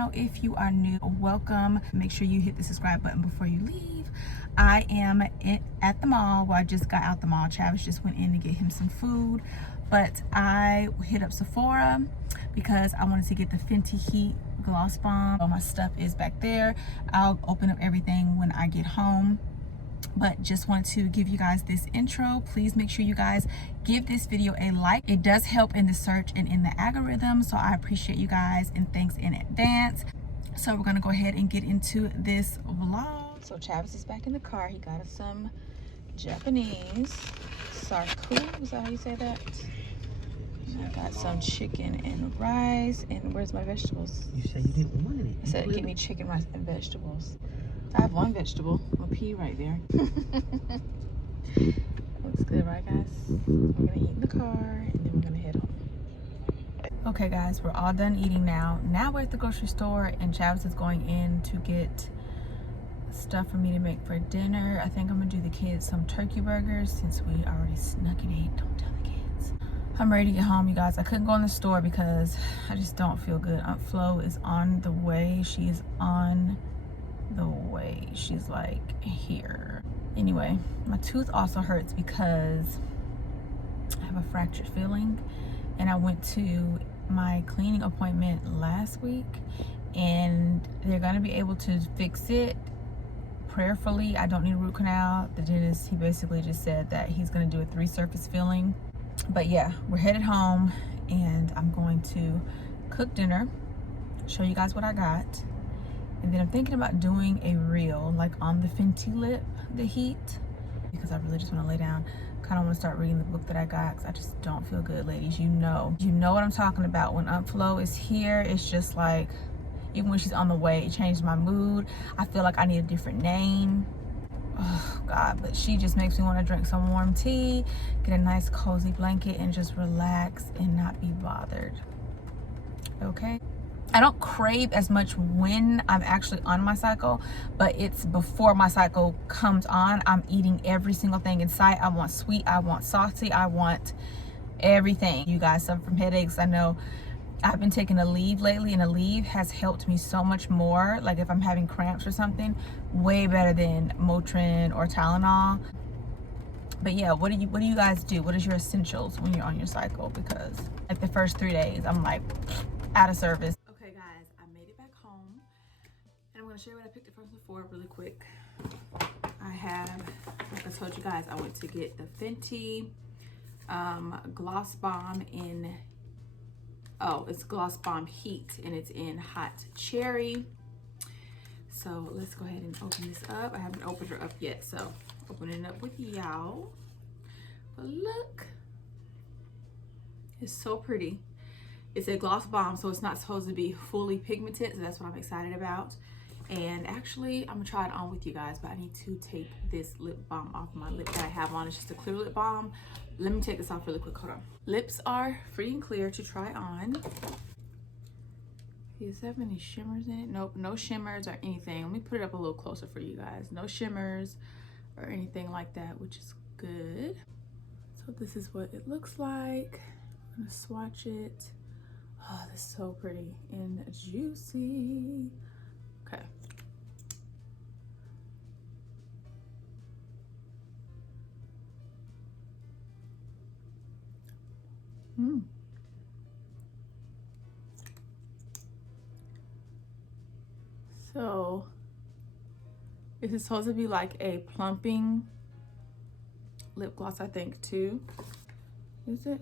channel. If you are new, welcome. Make sure you hit the subscribe button before you leave. I am at the mall. Well, I just got out the mall. Travis just went in to get him some food, but I hit up Sephora because I wanted to get the Fenty Heat Gloss Bomb. All my stuff is back there. I'll open up everything when I get home, but just wanted to give you guys this intro. Please make sure you guys give this video a like. It does help in the search and in the algorithm, so I appreciate you guys and thanks in advance. So we're gonna go ahead and get into this vlog. So Travis is back in the car. He got us some Japanese sarku. Is that how you say that? I got some chicken and rice. And where's my vegetables? You said you didn't want any. I said give me chicken, rice, and vegetables. I have one vegetable, a pea right there. Looks good, right guys? We're gonna eat in the car and then we're gonna head home. Okay guys, we're all done eating now. Now we're at the grocery store and Travis is going in to get stuff for me to make for dinner. I think I'm gonna do the kids some turkey burgers since we already snuck and ate. Don't tell the kids. I'm ready to get home, you guys. I couldn't go in the store because I just don't feel good. Aunt Flo is on the way. She is on the way. She's like here. Anyway, my tooth also hurts because I have a fractured filling, and I went to my cleaning appointment last week and they're gonna be able to fix it prayerfully. I don't need a root canal. The dentist, he basically just said that he's gonna do a 3-surface filling. But yeah, we're headed home and I'm going to cook dinner, show you guys what I got. And then I'm thinking about doing a reel like on the Fenty lip, the heat, because I really just want to lay down. Kind of want to start reading the book that I got because I just don't feel good, ladies. You know what I'm talking about. When Aunt Flo is here, it's just like, even when she's on the way, it changed my mood. I feel like I need a different name. Oh God, but she just makes me want to drink some warm tea, get a nice cozy blanket and just relax and not be bothered. Okay? I don't crave as much when I'm actually on my cycle, but it's before my cycle comes on. I'm eating every single thing in sight. I want sweet, I want salty, I want everything. You guys suffer from headaches. I know I've been taking a leave lately, and a leave has helped me so much more. Like if I'm having cramps or something, way better than Motrin or Tylenol. But yeah, what do you guys do? What is your essentials when you're on your cycle? Because like the first 3 days, I'm like out of service. Okay guys, I made it back home and I'm gonna show you what I picked up from Sephora really quick. I have, like I told you guys, I went to get the Fenty Gloss Bomb in, oh, it's Gloss Bomb Heat and it's in Hot Cherry. So let's go ahead and open this up. I haven't opened her up yet, so opening it up with y'all. But look, it's so pretty. It's a gloss bomb, so it's not supposed to be fully pigmented, so that's what I'm excited about. And actually, I'm gonna try it on with you guys, but I need to take this lip balm off my lip that I have on. It's just a clear lip balm. Let me take this off really quick, hold on. Lips are free and clear to try on. Does it have any shimmers in it? Nope, no shimmers or anything. Let me put it up a little closer for you guys. No shimmers or anything like that, which is good. So this is what it looks like. I'm gonna swatch it. Oh, this is so pretty and juicy. Okay. So this is supposed to be like a plumping lip gloss, I think, too. Is it?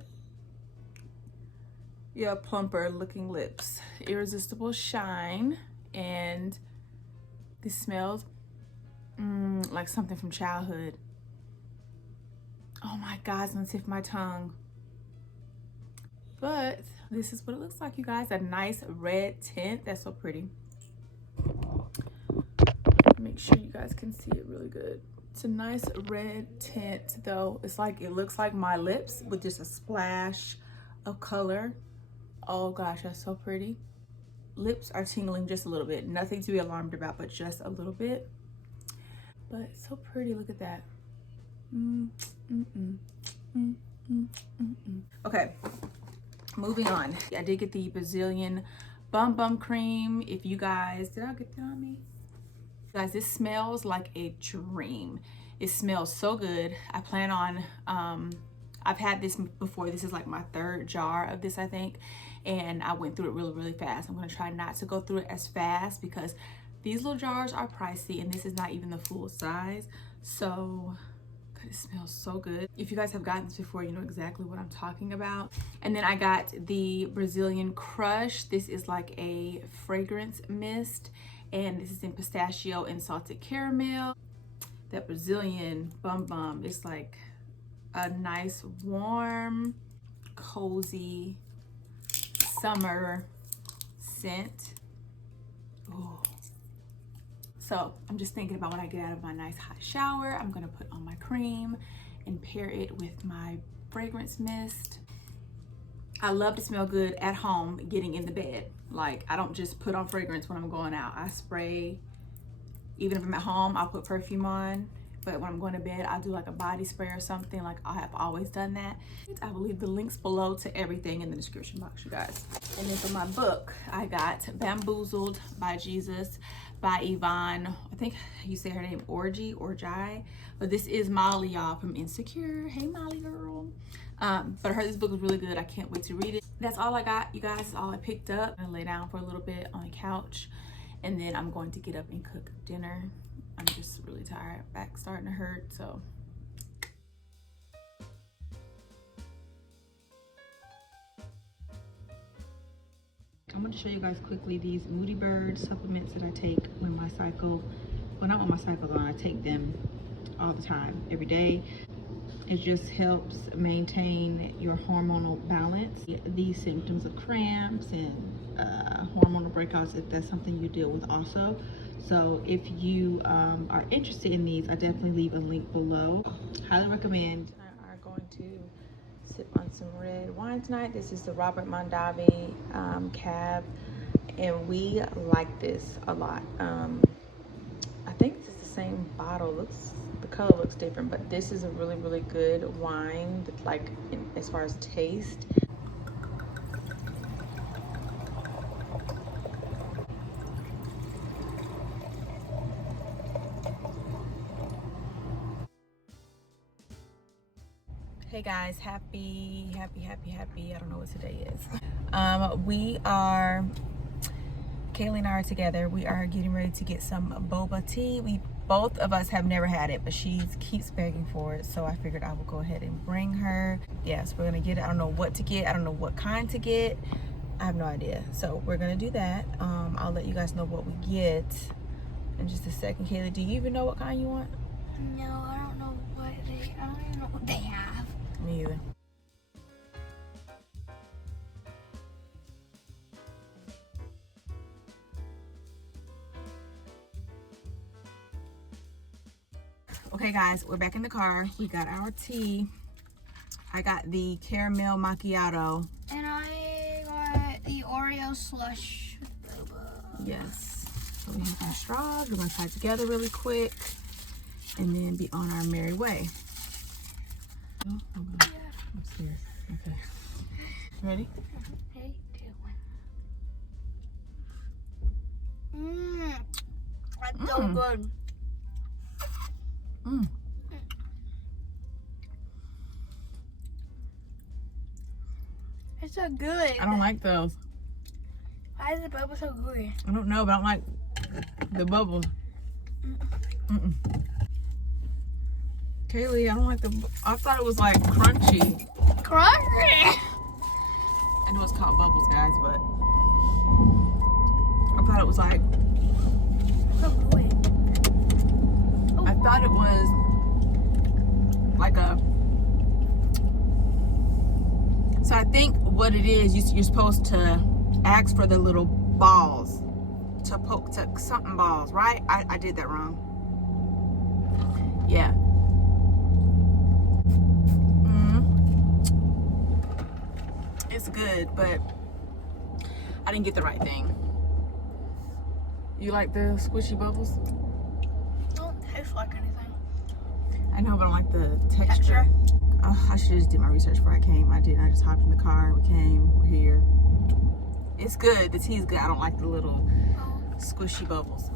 Yeah, plumper looking lips. Irresistible shine. And this smells like something from childhood. Oh my God, it's gonna tip my tongue. But this is what it looks like, you guys. A nice red tint. That's so pretty. Make sure you guys can see it really good. It's a nice red tint though. It's like, it looks like my lips with just a splash of color. Oh gosh, that's so pretty. Lips are tingling just a little bit. Nothing to be alarmed about, but just a little bit. But it's so pretty, look at that. Okay, moving on. I did get the Brazilian Bum Bum Cream. If you guys, did I get that on me? Guys, this smells like a dream. It smells so good. I plan on, I've had this before. This is like my third jar of this, I think. And I went through it really, really fast. I'm gonna try not to go through it as fast because these little jars are pricey and this is not even the full size. So, God, it smells so good. If you guys have gotten this before, you know exactly what I'm talking about. And then I got the Brazilian Crush. This is like a fragrance mist. And this is in pistachio and salted caramel. That Brazilian Bum Bum is like a nice, warm, cozy summer scent. Ooh. So I'm just thinking about when I get out of my nice hot shower, I'm gonna put on my cream and pair it with my fragrance mist. I love to smell good at home getting in the bed. Like, I don't just put on fragrance when I'm going out. I spray, even if I'm at home, I'll put perfume on. But when I'm going to bed, I'll do like a body spray or something. Like, I have always done that. I will leave the links below to everything in the description box, you guys. And then for my book, I got Bamboozled by Jesus by Yvonne. I think you say her name Orji. But this is Molly, y'all, from Insecure. Hey, Molly girl. But I heard this book was really good. I can't wait to read it. That's all I got, you guys. That's all I picked up. I'm gonna lay down for a little bit on the couch, and then I'm going to get up and cook dinner. I'm just really tired. Back starting to hurt, so. I'm going to show you guys quickly these Moody Bird supplements that I take when my cycle, when I'm on my cycle on. I take them all the time, every day. It just helps maintain your hormonal balance. These symptoms of cramps and hormonal breakouts, if that's something you deal with also. So if you are interested in these, I definitely leave a link below. Highly recommend. We are going to sip on some red wine tonight. This is the Robert Mondavi Cab, and we like this a lot. I think this is the same bottle. The color looks different, but this is a really, really good wine, like as far as taste. Hey guys, happy, I don't know what today is. We are, Kaylee and I are together. We are getting ready to get some boba tea. Both of us have never had it, but she keeps begging for it, so I figured I would go ahead and bring her. Yes, we're gonna get it. I don't know what to get. I don't know what kind to get. I have no idea. So we're gonna do that. I'll let you guys know what we get in just a second. Kaylee, do you even know what kind you want? No, I don't know what I don't even know what they have. Me either. Okay guys, we're back in the car. We got our tea. I got the caramel macchiato. And I got the Oreo slush with boba. Yes. So we have our straws. We're gonna tie it together really quick and then be on our merry way. Oh, I'm going upstairs. Okay. Ready? Hey, 2, 1. That's so good. It's so good. I don't like those. Why is the boba so good? I don't know, but I don't like the bubbles. Kaylee, I don't like I thought it was like crunchy. Crunchy. I know it's called bubbles, guys, but I thought it was like, So good. I thought it was like so I think what it is, you're supposed to ask for the little balls, to poke to something balls, right? I did that wrong. Yeah. It's good, but I didn't get the right thing. You like the squishy bubbles? Don't taste like anything. I know, but I don't like the texture. Oh, I should have just did my research before I came. I didn't. I just hopped in the car. We came. We're here. It's good. The tea is good. I don't like the little squishy bubbles.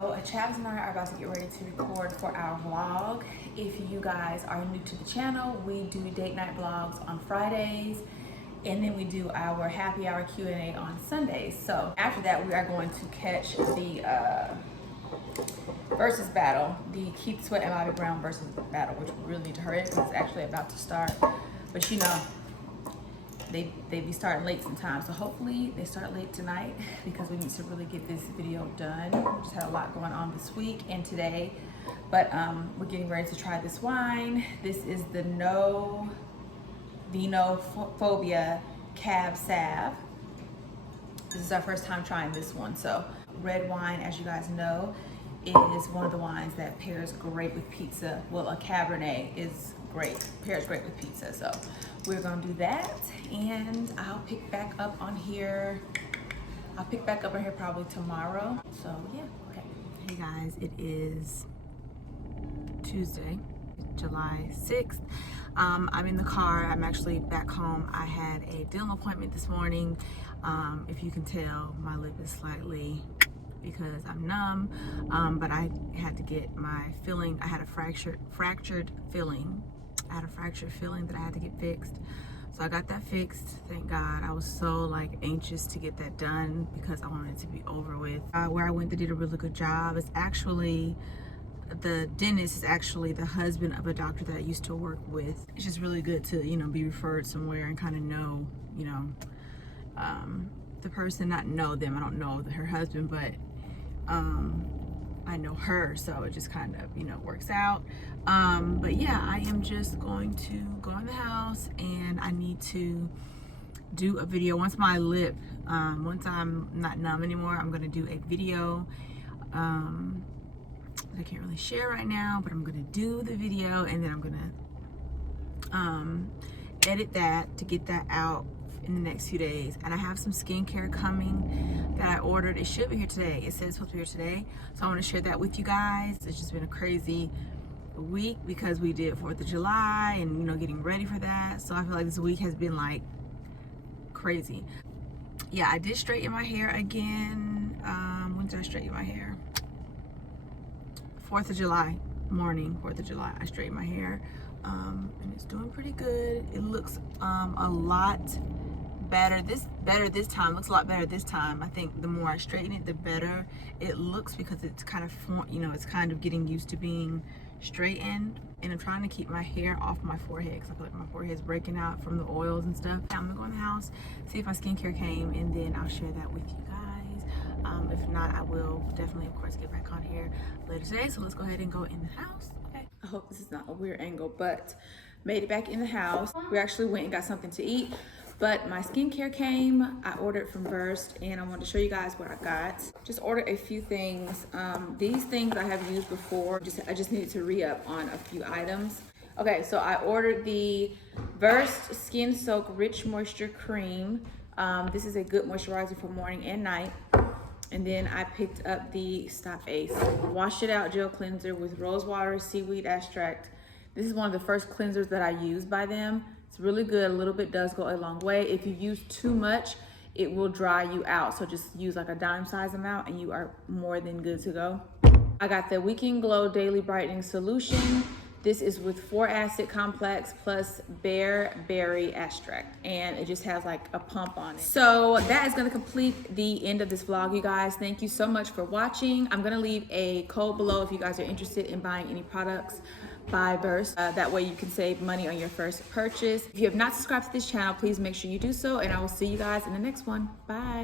So Travis and I are about to get ready to record for our vlog. If you guys are new to the channel, we do date night vlogs on Fridays, and then we do our happy hour Q&A on Sundays. So after that, we are going to catch the versus battle, the Keith Sweat and Bobby Brown versus battle, which we really need to hurry up because it's actually about to start. But you know, they be starting late sometimes, so hopefully they start late tonight because we need to really get this video done. We just had a lot going on this week and today, but we're getting ready to try this wine. This is the No Phobia Cab Sav. This is our first time trying this one. So red wine, as you guys know, is one of the wines that pairs great with pizza. Well, a Cabernet is great, pairs great with pizza. So we're gonna do that, and I'll pick back up on here. I'll pick back up on here probably tomorrow. So yeah, okay. Hey guys, it is Tuesday, July 6th. I'm in the car. I'm actually back home. I had a dental appointment this morning. If you can tell, my lip is slightly, because I'm numb, but I had to get my filling. I had a fractured filling. I had a fractured filling that I had to get fixed. So I got that fixed, thank God. I was so like anxious to get that done because I wanted it to be over with. Where I went, they did a really good job. It's actually, the dentist is actually the husband of a doctor that I used to work with. It's just really good to, you know, be referred somewhere and kind of know, you know, the person, not know them. I don't know her husband, but I know her, so it just kind of, you know, works out. But yeah, I am just going to go in the house, and I need to do a video once my lip, once I'm not numb anymore. I'm gonna do a video that I can't really share right now, but I'm gonna do the video, and then I'm gonna edit that to get that out in the next few days. And I have some skincare coming that I ordered. It should be here today. It says it's supposed to be here today, so I want to share that with you guys. It's just been a crazy week because we did 4th of July and, you know, getting ready for that. So I feel like this week has been like crazy. Yeah, I did straighten my hair again. When did I straighten my hair? 4th of July morning, 4th of July, I straightened my hair, and it's doing pretty good. It looks a lot better this time. Looks a lot better this time. I think the more I straighten it, the better it looks, because it's kind of, you know, it's kind of getting used to being straightened. And I'm trying to keep my hair off my forehead because I feel like my forehead is breaking out from the oils and stuff. I'm gonna go in the house, see if my skincare came, and then I'll share that with you guys. If not, I will definitely, of course, get back on here later today. So let's go ahead and go in the house. Okay. I hope this is not a weird angle, but made it back in the house. We actually went and got something to eat, but my skincare came. I ordered from Burst, and I wanted to show you guys what I got. Just ordered a few things. These things I have used before. I just needed to re-up on a few items. Okay, so I ordered the Burst Skin Soak Rich Moisture Cream. This is a good moisturizer for morning and night. And then I picked up the Stop Ace Wash It Out Gel Cleanser with Rose Water, Seaweed Extract. This is one of the first cleansers that I use by them. It's really good. A little bit does go a long way. If you use too much, it will dry you out. So just use like a dime size amount and you are more than good to go. I got the Weekend Glow Daily Brightening Solution. This is with 4-acid complex plus bearberry extract, and it just has like a pump on it. So that is gonna complete the end of this vlog, you guys. Thank you so much for watching. I'm gonna leave a code below if you guys are interested in buying any products by Burst. That way you can save money on your first purchase. If you have not subscribed to this channel, please make sure you do so, and I will see you guys in the next one. Bye.